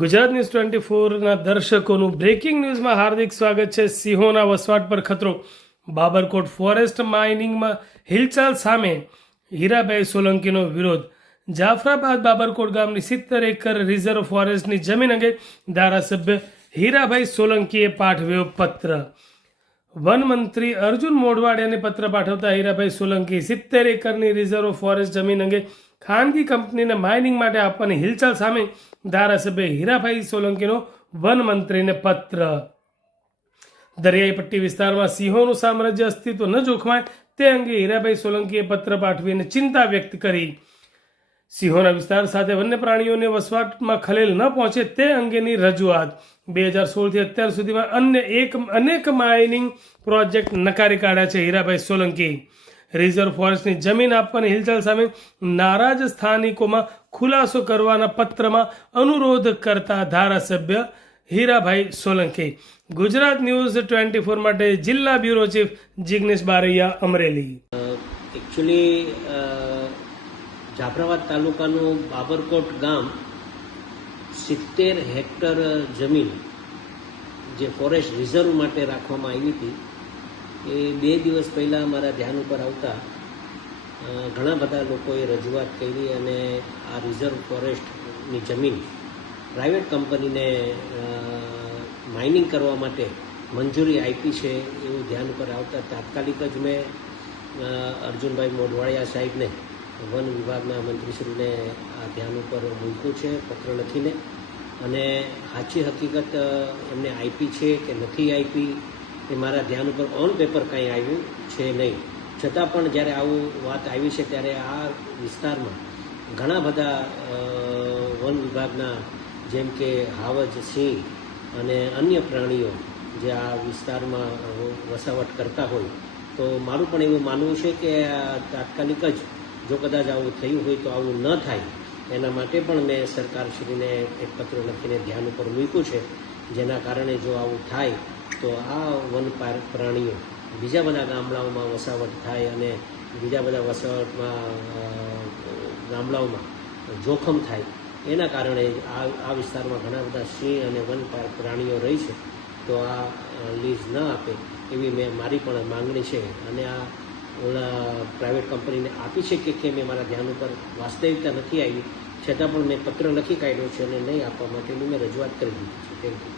Gujarat news 24ના દર્શકોનું breaking ન્યૂઝમાં હાર્દિક સ્વાગત છે। સિંહોના વસવાટ પર ખતરો, બાબરકોટ ફોરેસ્ટ માઇનિંગમાં હિલચાલ સામે હીરાભાઈ સોલંકીનો વિરોધ। જાફરાબાદ બાબરકોટ ગામની 70 એકર રિઝર્વ ફોરેસ્ટની જમીન અંગે ધારાસભ્ય હીરાભાઈ સોલંકીએ પાઠવ્યો પત્ર। વન મંત્રી અર્જુન મોઢવાડિયાને પત્ર પાઠવતા હીરાભાઈ સોલંકી 70 એકરની રિઝર્વ ફોરેસ્ટ જમીન અંગે ખાનગી કંપનીને માઇનિંગ માટે આપવાની હિલચાલ સામે ધારાસભ્ય હીરાભાઈ સોલંકીનો વન મંત્રીને પત્ર। દરિયાઈ પટ્ટી વિસ્તારમાં સિંહોનું સામ્રાજ્ય અસ્તિત્વ ન જોખમાય તે અંગે હીરાભાઈ સોલંકીએ પત્ર પાઠવીને ચિંતા વ્યક્ત કરી। સિંહોના વિસ્તાર સાથે વન્ય પ્રાણીઓને વસવાટમાં ખલેલ ન પહોંચે તે અંગેની રજૂઆત। 2016થી અત્યાર સુધીમાં અનેક માઇનિંગ પ્રોજેક્ટ નકારી કાઢ્યા છે હીરાભાઈ સોલંકી। રિઝર્વ ફોરેસ્ટની જમીન આપવાની હિલચાલ સામે નારાજ સ્થાનિકોમાં ખુલાસો કરવાના પત્રમાં અનુરોધ કરતા ધારાસભ્ય હીરાભાઈ સોલંકી। ગુજરાત ન્યૂઝ 24 માટે જિલ્લા bureau chief Jignesh Baraiya, Amreli. Actually Jafrabad તાલુકાનું બાબરકોટ ગામ 70 હેક્ટર જમીન જે ફોરેસ્ટ રિઝર્વ માટે રાખવામાં આવી હતી એ 2 દિવસ પહેલાં મારા ધ્યાન ઉપર આવતા ઘણા બધા લોકોએ રજૂઆત કરી અને આ રિઝર્વ ફોરેસ્ટની જમીન પ્રાઇવેટ કંપનીને માઇનિંગ કરવા માટે મંજૂરી આપી છે એવું ધ્યાન ઉપર આવતા તાત્કાલિક જ મેં અર્જુનભાઈ મોઢવાડિયા સાહેબને વન વિભાગના મંત્રીશ્રીને આ ધ્યાન ઉપર મૂક્યું છે પત્ર લખીને, અને સાચી હકીકત એમને આપી છે કે નથી આપી એ મારા ધ્યાન ઉપર ઓન પેપર કાંઈ આવ્યું છે નહીં। છતાં પણ જ્યારે આવું વાત આવી છે ત્યારે આ વિસ્તારમાં ઘણા બધા વન વિભાગના જેમ કે હાવજ, સિંહ અને અન્ય પ્રાણીઓ જે આ વિસ્તારમાં વસાવટ કરતા હોય, તો મારું પણ એવું માનવું છે કે તાત્કાલિક જ જો કદાચ આવું થયું હોય તો આવું ન થાય એના માટે પણ મેં સરકારશ્રીને એક પત્ર લખીને ધ્યાન ઉપર મૂક્યું છે, જેના કારણે જો આવું થાય તો આ વન પ્રાણીઓ બીજા બધા ગામડાઓમાં વસાવટ થાય અને બીજા બધા ગામડાઓમાં જોખમ થાય એના કારણે આ વિસ્તારમાં ઘણા બધા સિંહ અને વન પ્રાણીઓ રહી છે, તો આ લીઝ ન આપે એવી મારી પણ માંગણી છે। અને આ પ્રાઇવેટ કંપનીને આપી છે કે કેમ એ મારા ધ્યાન ઉપર વાસ્તવિકતા નથી આવી, છતાં પણ મેં પત્ર લખી કાઢ્યો છે અને નહીં આપવા માટેની મેં રજૂઆત કરી દીધી છે। Thank you.